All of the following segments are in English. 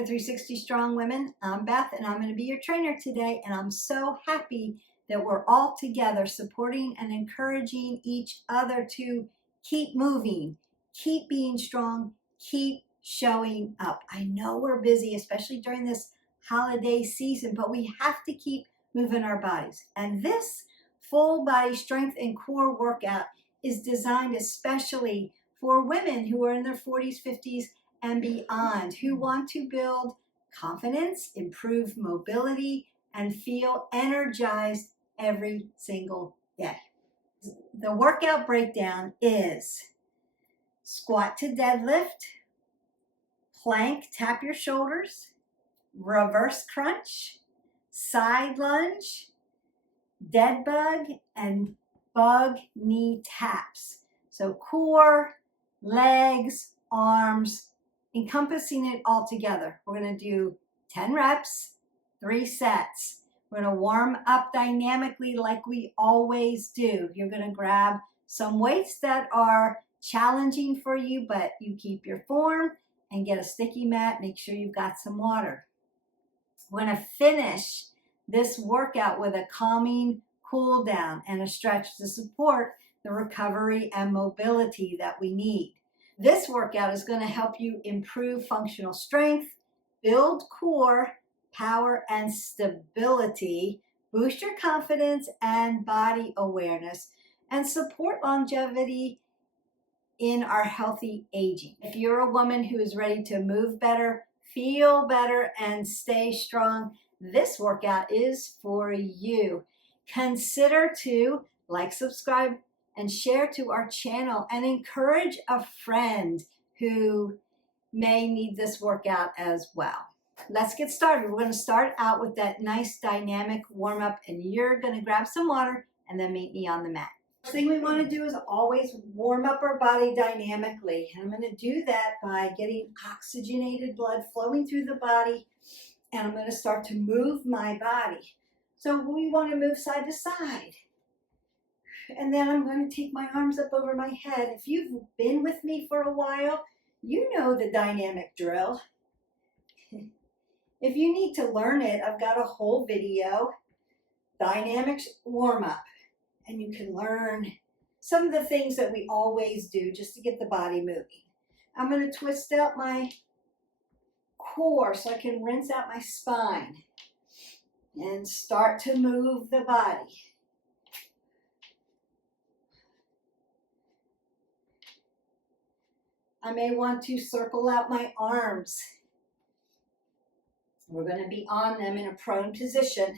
to 360 Strong Women. I'm Beth and I'm going to be your trainer today, and I'm so happy that we're all together supporting and encouraging each other to keep moving, keep being strong, keep showing up. I know we're busy, especially during this holiday season, but we have to keep moving our bodies. And this full body strength and core workout is designed especially for women who are in their 40s, 50s, and beyond, who want to build confidence, improve mobility, and feel energized every single day. The workout breakdown is squat to deadlift, plank, tap your shoulders, reverse crunch, side lunge, dead bug, and bug knee taps. So core, legs, arms, encompassing it all together. We're going to do 10 reps, 3 sets. We're going to warm up dynamically like we always do. You're going to grab some weights that are challenging for you, but you keep your form, and get a sticky mat. Make sure you've got some water. We're going to finish this workout with a calming cool down and a stretch to support the recovery and mobility that we need. This workout is going to help you improve functional strength, build core, power, and stability, boost your confidence and body awareness, and support longevity in our healthy aging. If you're a woman who is ready to move better, feel better, and stay strong, this workout is for you. Consider to like, subscribe, and share to our channel, and encourage a friend who may need this workout as well. Let's get started. We're going to start out with that nice dynamic warm up, and you're going to grab some water and then meet me on the mat. First thing we want to do is always warm up our body dynamically, and I'm going to do that by getting oxygenated blood flowing through the body, and I'm going to start to move my body. So we want to move side to side. And then I'm going to take my arms up over my head. If you've been with me for a while, you know the dynamic drill. If you need to learn it, I've got a whole video, dynamic warm up, and you can learn some of the things that we always do just to get the body moving. I'm going to twist out my core so I can rinse out my spine and start to move the body. I may want to circle out my arms. We're going to be on them in a prone position.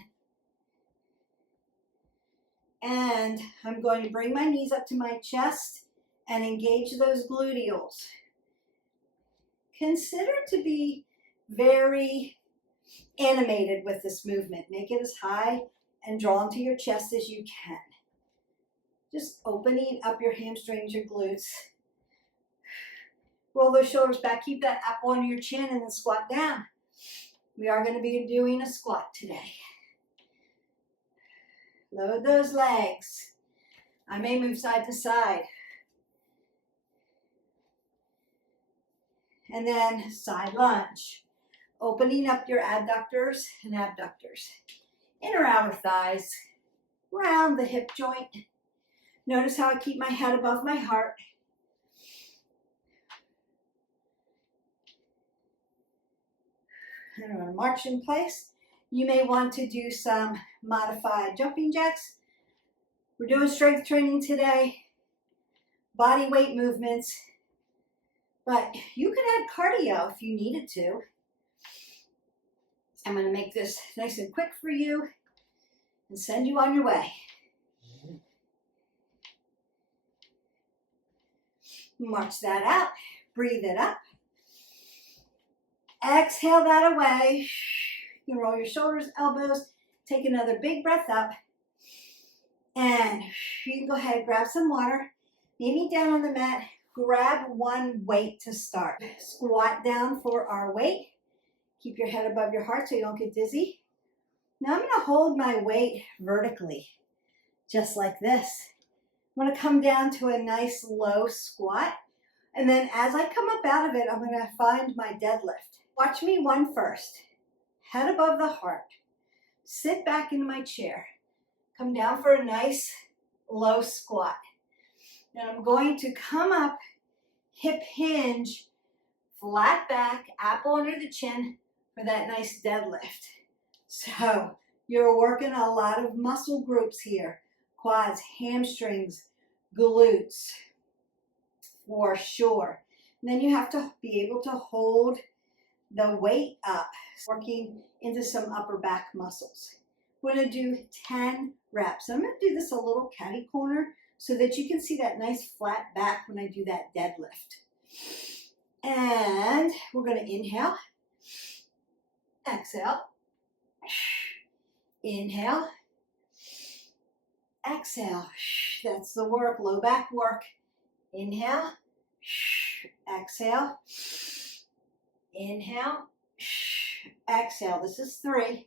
And I'm going to bring my knees up to my chest and engage those gluteals. Consider to be very animated with this movement. Make it as high and drawn to your chest as you can. Just opening up your hamstrings, your glutes. Roll those shoulders back. Keep that up on your chin and then squat down. We are going to be doing a squat today. Load those legs. I may move side to side. And then side lunge. Opening up your adductors and abductors. Inner outer thighs. Round the hip joint. Notice how I keep my head above my heart. And we're going to march in place. You may want to do some modified jumping jacks. We're doing strength training today, body weight movements, but you can add cardio if you needed to. I'm going to make this nice and quick for you and send you on your way. March that out, breathe it up. Exhale that away. You can roll your shoulders, elbows, take another big breath up, and you can go ahead and grab some water, meet me down on the mat, grab one weight to start. Squat down for our weight. Keep your head above your heart so you don't get dizzy. Now I'm going to hold my weight vertically, just like this. I'm going to come down to a nice low squat, and then as I come up out of it, I'm going to find my deadlift. Watch me one first. Head above the heart. Sit back into my chair. Come down for a nice low squat. Then I'm going to come up, hip hinge, flat back, apple under the chin for that nice deadlift. So you're working a lot of muscle groups here. Quads, hamstrings, glutes, for sure. And then you have to be able to hold the weight up, working into some upper back muscles. We're going to do 10 reps. I'm going to do this a little catty corner so that you can see that nice flat back when I do that deadlift. And we're going to inhale, exhale, inhale, exhale. That's the work, low back work. Inhale, exhale, inhale, exhale. This is 3.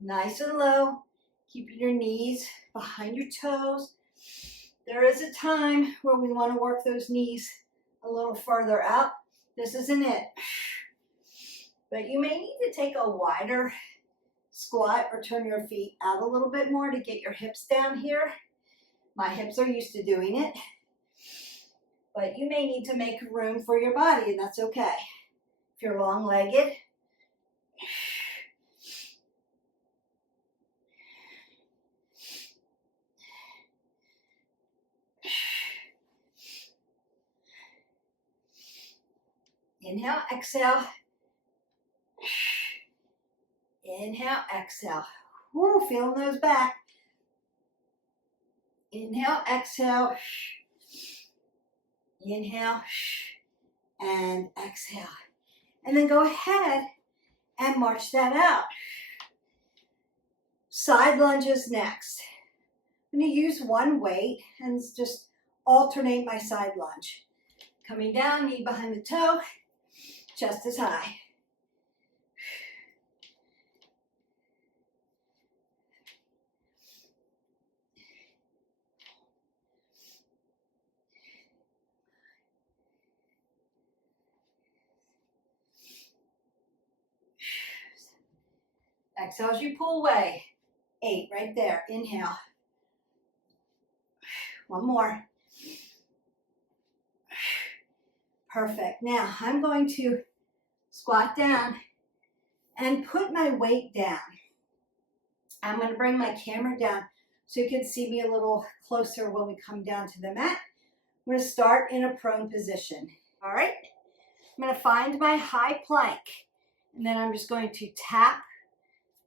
Nice and low. Keeping your knees behind your toes. There is a time where we want to work those knees a little further out. This isn't it. But you may need to take a wider squat or turn your feet out a little bit more to get your hips down here. My hips are used to doing it. But you may need to make room for your body, and that's okay. If you're long-legged, inhale, exhale. Inhale, exhale. Woo, feeling those back. Inhale, exhale. Inhale and exhale. And then go ahead and march that out. Side lunges next. I'm going to use one weight and just alternate my side lunge. Coming down, knee behind the toe, chest is high. Exhale as you pull away. 8 right there. Inhale. One more. Perfect. Now I'm going to squat down and put my weight down. I'm going to bring my camera down so you can see me a little closer when we come down to the mat. I'm going to start in a prone position. All right. I'm going to find my high plank, and then I'm just going to tap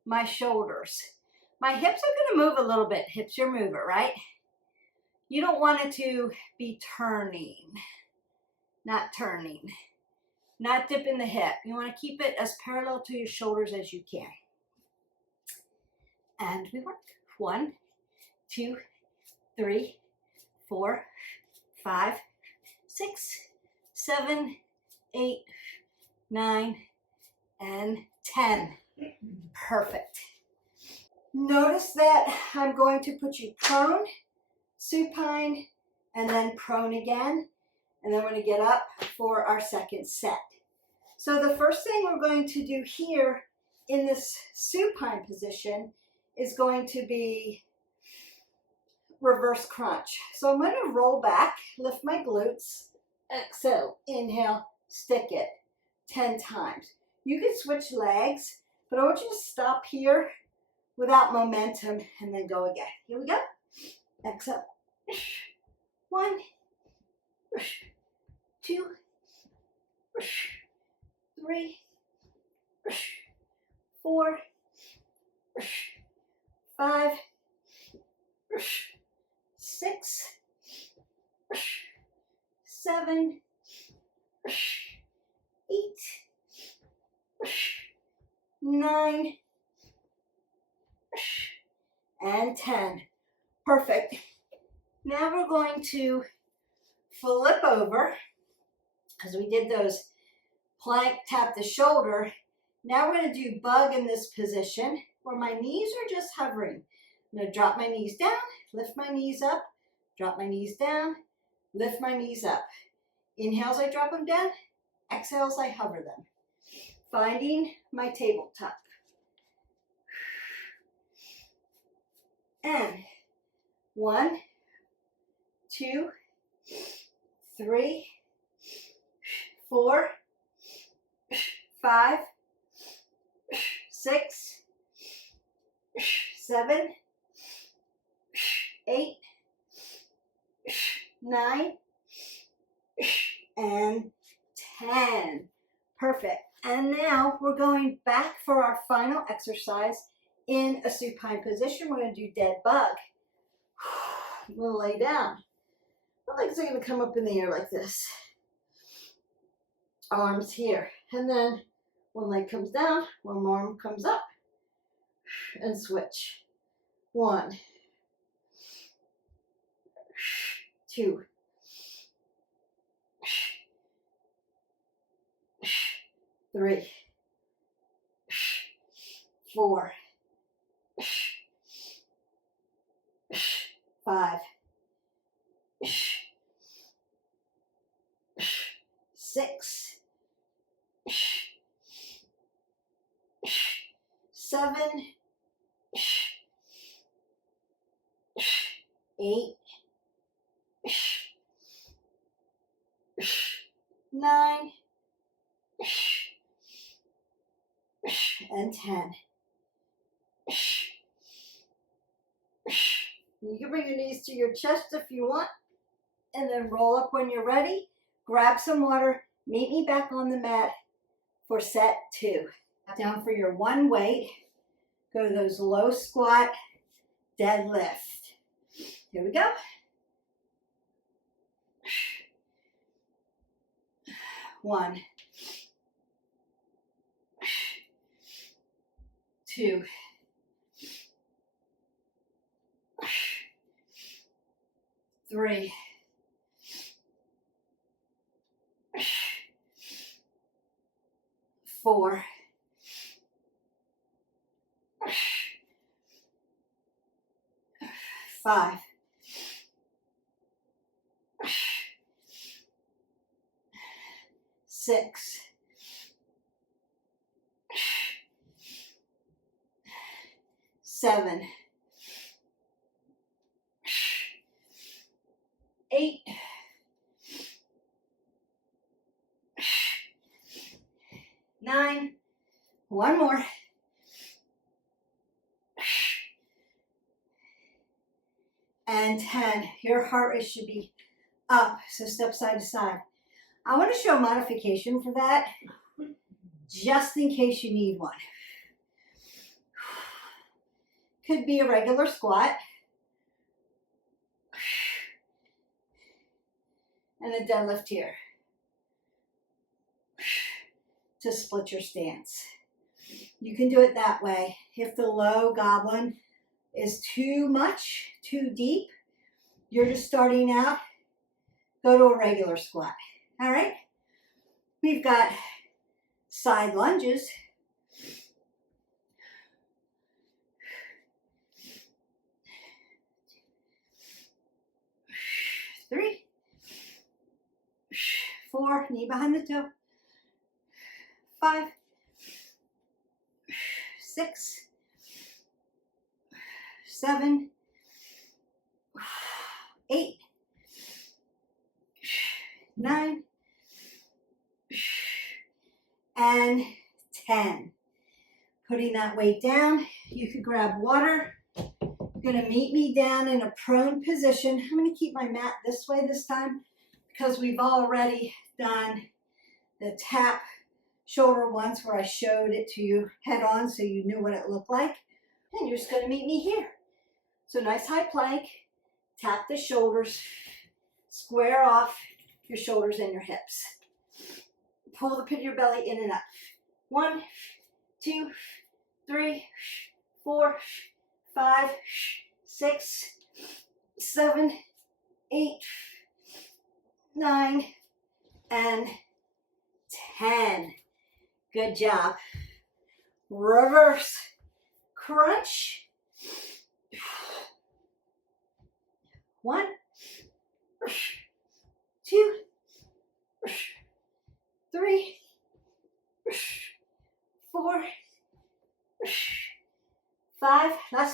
my shoulders. My hips are going to move a little bit. Hips, your mover, right? You don't want it to be turning, not turning, not dipping the hip. You want to keep it as parallel to your shoulders as you can. And we work. 1, 2, 3, 4, 5, 6, 7, 8, 9, and 10. Perfect. Notice that I'm going to put you prone, supine, and then prone again. And then we're going to get up for our second set. So the first thing we're going to do here in this supine position is going to be reverse crunch. So I'm going to roll back, lift my glutes, exhale, inhale, stick it 10 times. You can switch legs, but I want you to stop here without momentum and then go again. Here we go. Exhale. 1, 2, 3, 4, 5, 6, 7, 8, 9, and 10. Perfect. Now we're going to flip over, because we did those plank, tap the shoulder. Now we're going to do bug in this position where my knees are just hovering. I'm going to drop my knees down, lift my knees up, drop my knees down, lift my knees up. Inhales, I drop them down. Exhales, I hover them. finding my tabletop. And 1, 2, 3, 4, 5, 6, 7, 8, 9, and 10. Perfect. And now we're going back for our final exercise in a supine position. We're going to do dead bug. I'm going to lay down. My legs are going to come up in the air like this. Arms here. And then one leg comes down, one arm comes up. And switch. 1, 2, 3, 4, 5, 6, 7, 8, 9, and 10. You can bring your knees to your chest if you want, and then roll up when you're ready. Grab some water. Meet me back on the mat for set 2. Down for your 1 weight. Go to those low squat deadlift. Here we go. 1, 2, 3, 4, 5, 6, 7, 8, 9, one more, and 10. Your heart rate should be up, so step side to side. I want to show a modification for that, just in case you need one. Could be a regular squat, and a deadlift here to split your stance. You can do it that way. If the low goblin is too much, too deep, you're just starting out, go to a regular squat. All right? We've got side lunges. Three, 4, knee behind the toe. 5, 6, 7, 8, 9, and 10. Putting that weight down, you could grab water. You're going to meet me down in a prone position. I'm going to keep my mat this way this time because we've already done the tap shoulder once where I showed it to you head on so you knew what it looked like. And you're just going to meet me here. So nice high plank, tap the shoulders, square off your shoulders and your hips. Pull the pit of your belly in and up. 1, 2, 3, 4, 5, 6, 7, 8, 9, and 10. Good job. Reverse crunch. 1, 2, 3,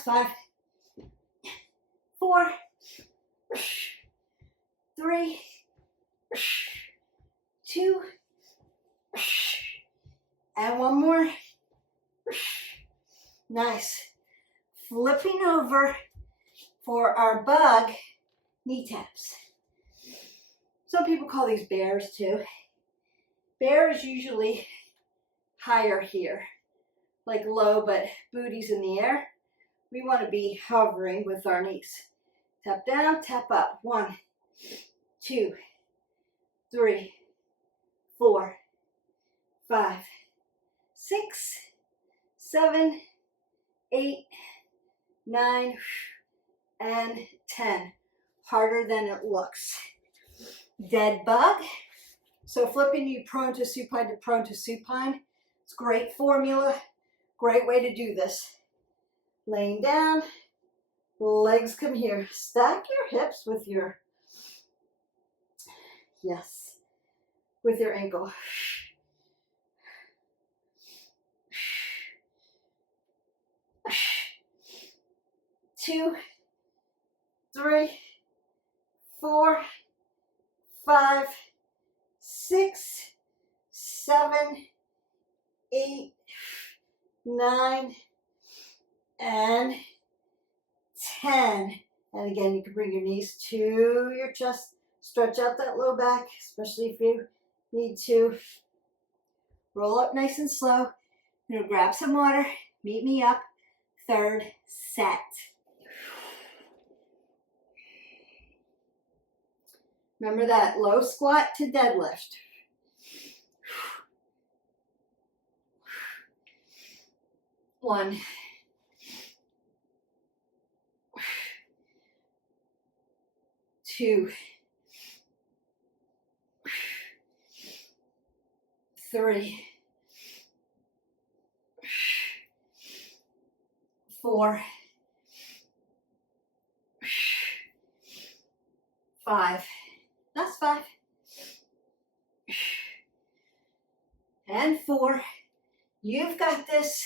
Last 5, 4, 3, 2, and one more. Nice. Flipping over for our bug knee taps. Some people call these bears too. Bear is usually higher here, like low, but booty's in the air. We want to be hovering with our knees. Tap down, tap up. 1, 2, 3, 4, 5, 6, 7, 8, 9, and 10. Harder than it looks. Dead bug. So flipping you prone to supine to prone to supine. It's a great formula. Great way to do this. Laying down. Legs come here. Stack your hips with your, yes, with your ankle. 2, 3, 4, 5, 6, 7, 8, 9, and 10. And again, you can bring your knees to your chest. Stretch out that low back, especially if you need to. Roll up nice and slow. You're gonna grab some water. Meet me up. Third set. Remember that low squat to deadlift. 1, 2, 3, 4, 5. That's 5. And 4. You've got this.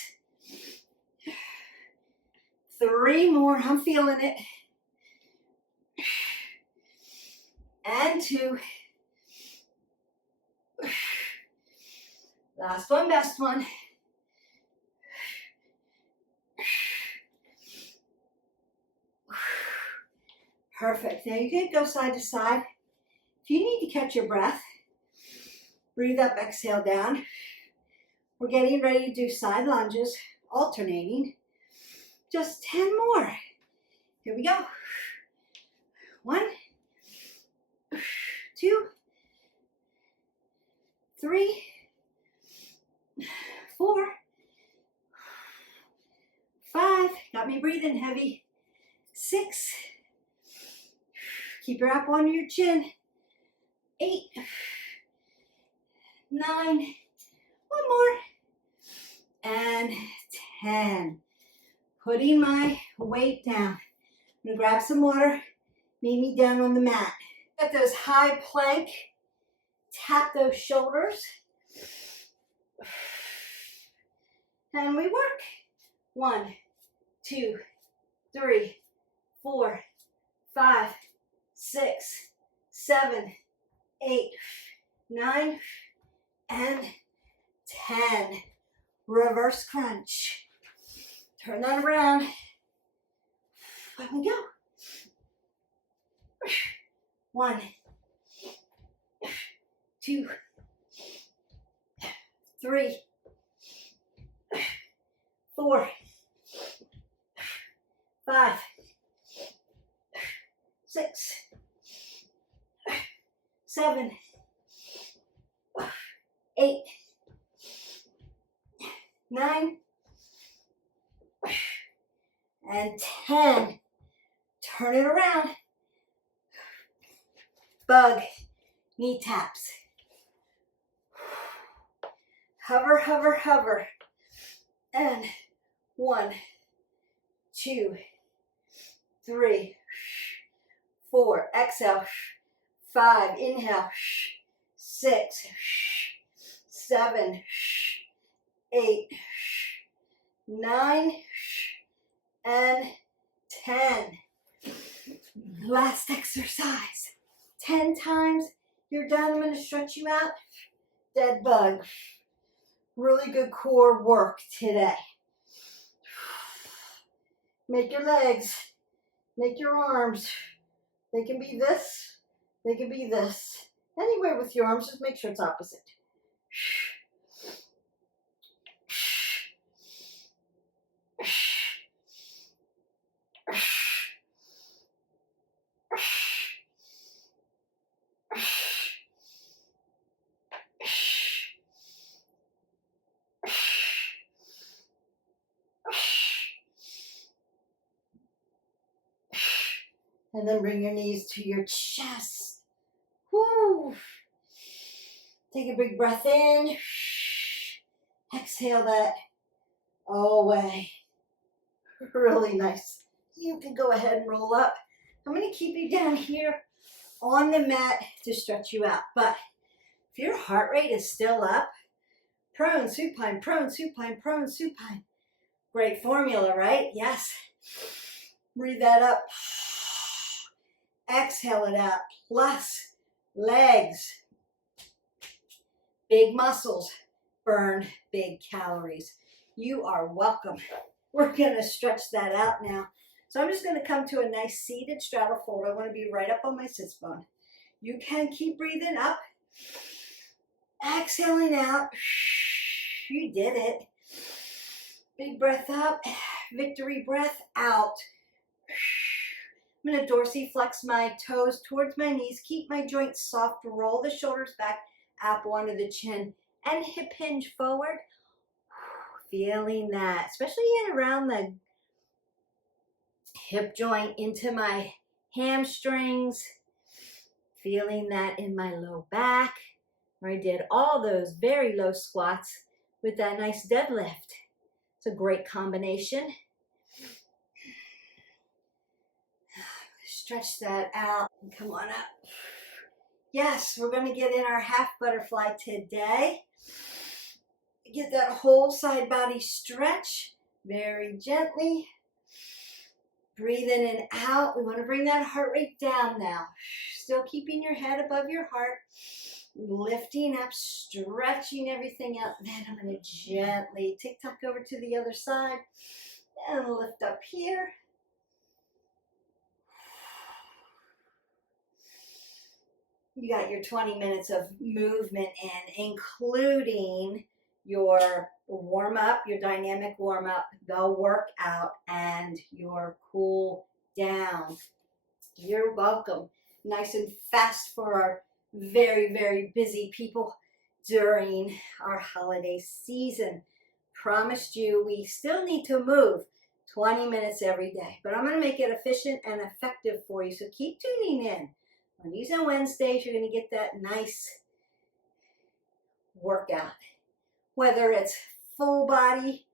3 more. I'm feeling it. And 2. Last one, best one. Perfect. Now you can go side to side. If you need to catch your breath, breathe up, exhale down. We're getting ready to do side lunges, alternating. Just 10 more. Here we go. 1, 2, 3, 4, 5. Got me breathing heavy. 6. Keep your up on your chin. 8, 9, 1 more, and 10. Putting my weight down. I'm gonna grab some water, meet me down on the mat. Get those high plank, tap those shoulders, and we work. 1, 2, 3, 4, 5, 6, 7, 8, 9, and 10. Reverse crunch. Turn that around. Let me go. 1, 2, 3, 4, 5, 6, 7, 8, 9, and 10. Turn it around. Bug knee taps. Hover, hover, hover. And 1, 2, 3, 4. Exhale. 5. Inhale. 6, 7, 8, 9, and 10. Last exercise. 10 times. You're done. I'm going to stretch you out. Dead bug. Really good core work today. Make your legs, make your arms. They can be this, they can be this. Anywhere with your arms, just make sure it's opposite. And then bring your knees to your chest. Woo! Take a big breath in. Exhale that away. Really nice. You can go ahead and roll up. I'm going to keep you down here on the mat to stretch you out. But if your heart rate is still up, prone, supine, prone, supine, prone, supine. Great formula, right? Yes. Breathe that up. Exhale it out. Plus legs. Big muscles burn big calories. You are welcome. We're going to stretch that out now. So I'm just going to come to a nice seated straddle fold. I want to be right up on my sits bone. You can keep breathing up. Exhaling out. You did it. Big breath up. Victory breath out. I'm going to dorsiflex my toes towards my knees. Keep my joints soft. Roll the shoulders back. Apple under the chin. And hip hinge forward. Feeling that, especially around the hip joint into my hamstrings. Feeling that in my low back, where I did all those very low squats with that nice deadlift. It's a great combination. Stretch that out and come on up. Yes, we're going to get in our half butterfly today. Get that whole side body stretch very gently. Breathe in and out. We want to bring that heart rate down now. Still keeping your head above your heart. Lifting up, stretching everything out. Then I'm going to gently tick-tock over to the other side. And lift up here. You got your 20 minutes of movement in, including your warm-up, your dynamic warm-up, the workout, and your cool down. You're welcome. Nice and fast for our very, very busy people during our holiday season. Promised you we still need to move 20 minutes every day, but I'm going to make it efficient and effective for you, so keep tuning in. Mondays and Wednesdays, you're going to get that nice workout. Whether it's full body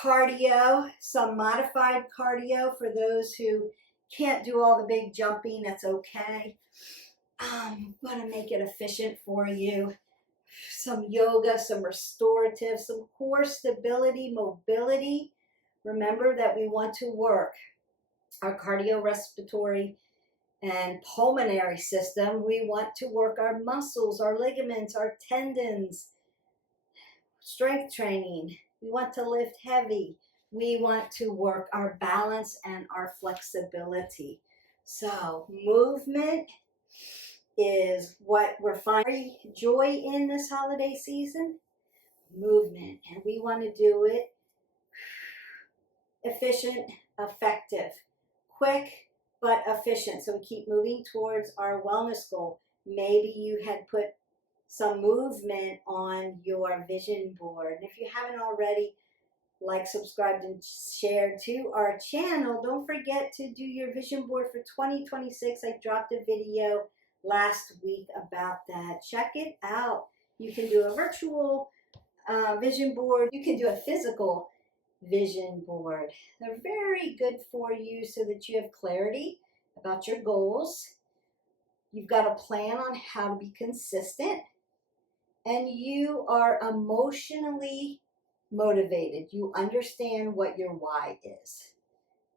cardio, some modified cardio for those who can't do all the big jumping, that's okay. I'm going to make it efficient for you. Some yoga, some restorative, some core stability, mobility. Remember that we want to work our cardiorespiratory and pulmonary system. We want to work our muscles, our ligaments, our tendons, strength training. We want to lift heavy. We want to work our balance and our flexibility. So movement is what we're finding joy in this holiday season. Movement. And we want to do it efficient, effective, quick, but efficient. So we keep moving towards our wellness goal. Maybe you had put some movement on your vision board. And if you haven't already, like, subscribed, and shared to our channel, don't forget to do your vision board for 2026. I dropped a video last week about that. Check it out. You can do a virtual vision board. You can do a physical vision board. They're very good for you so that you have clarity about your goals. You've got a plan on how to be consistent, and you are emotionally motivated. You understand what your why is.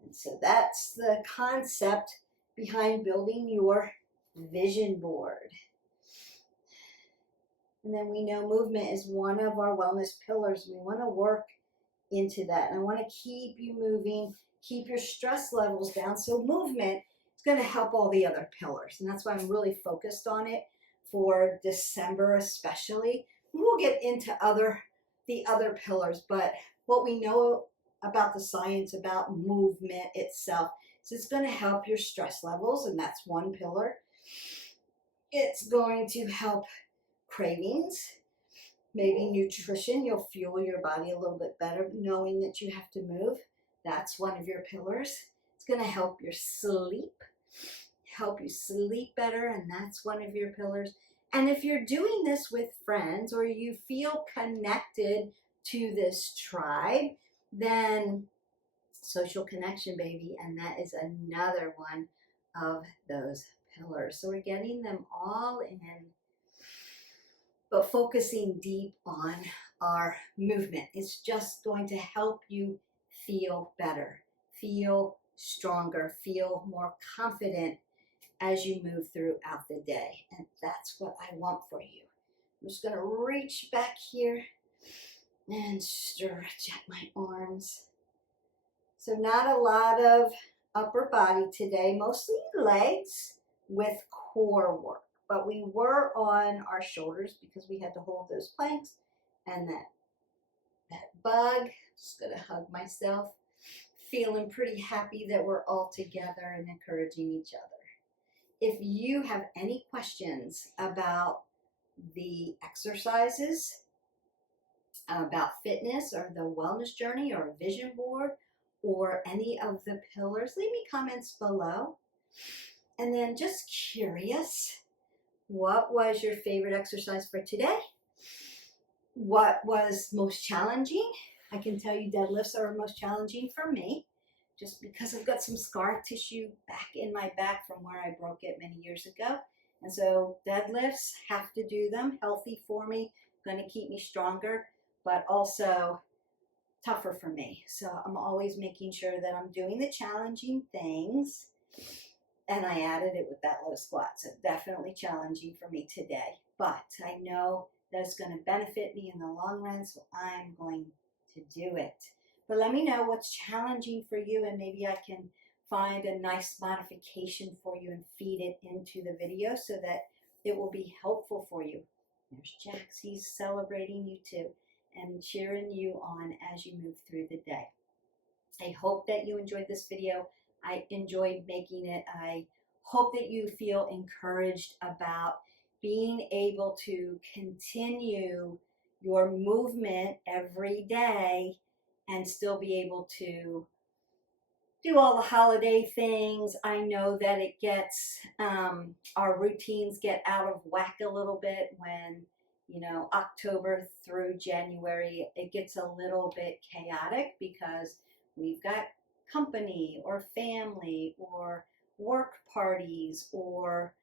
And so that's the concept behind building your vision board. And then we know movement is one of our wellness pillars. We want to work into that. And I want to keep you moving, keep your stress levels down. So movement is going to help all the other pillars. And that's why I'm really focused on it for December especially. We'll get into the other pillars, but what we know about the science about movement itself is it's going to help your stress levels, and that's one pillar. It's going to help cravings, maybe nutrition. You'll fuel your body a little bit better knowing that you have to move. That's one of your pillars. It's going to help your sleep, help you sleep better, and that's one of your pillars. And if you're doing this with friends or you feel connected to this tribe, then social connection, baby, and that is another one of those pillars. So we're getting them all in, but focusing deep on our movement. It's just going to help you feel better, feel stronger, feel more confident as you move throughout the day. And that's what I want for you. I'm just going to reach back here and stretch out my arms. So not a lot of upper body today, mostly legs with core work. But we were on our shoulders because we had to hold those planks and that bug. Just going to hug myself, feeling pretty happy that we're all together and encouraging each other. If you have any questions about the exercises, about fitness or the wellness journey or vision board or any of the pillars, leave me comments below. And then just curious, what was your favorite exercise for today? What was most challenging? I can tell you deadlifts are most challenging for me, just because I've got some scar tissue back in my back from where I broke it many years ago. And so deadlifts, have to do them, healthy for me, going to keep me stronger, but also tougher for me. So I'm always making sure that I'm doing the challenging things. And I added it with that low squat. So definitely challenging for me today. But I know that it's going to benefit me in the long run, so I'm going to do it. But let me know what's challenging for you, and maybe I can find a nice modification for you and feed it into the video so that it will be helpful for you. There's Jax, he's celebrating you too and cheering you on as you move through the day. I hope that you enjoyed this video. I enjoyed making it. I hope that you feel encouraged about being able to continue your movement every day and still be able to do all the holiday things. I know that it gets, our routines get out of whack a little bit when, October through January, it gets a little bit chaotic because we've got company or family or work parties or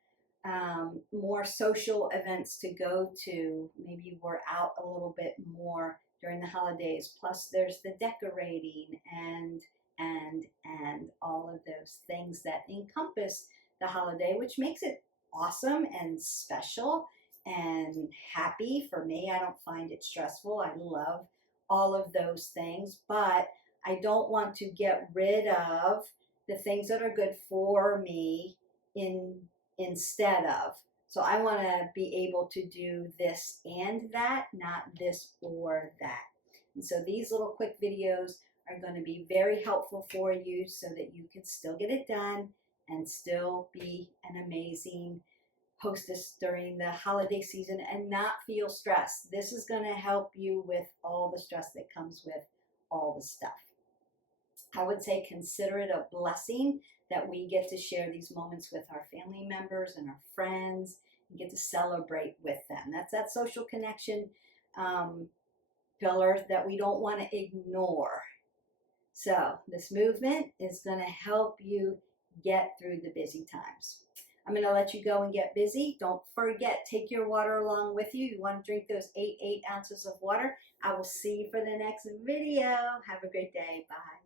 more social events to go to. Maybe we're out a little bit more during the holidays. Plus there's the decorating and all of those things that encompass the holiday, which makes it awesome and special and happy for me. I don't find it stressful. I love all of those things, but I don't want to get rid of the things that are good for me instead of. So I want to be able to do this and that, not this or that. And so these little quick videos are going to be very helpful for you so that you can still get it done and still be an amazing hostess during the holiday season and not feel stressed. This is going to help you with all the stress that comes with all the stuff. I would say consider it a blessing that we get to share these moments with our family members and our friends and get to celebrate with them. That's that social connection pillar that we don't want to ignore. So this movement is going to help you get through the busy times. I'm going to let you go and get busy. Don't forget, take your water along with you. You want to drink those 8 ounces of water. I will see you for the next video. Have a great day. Bye.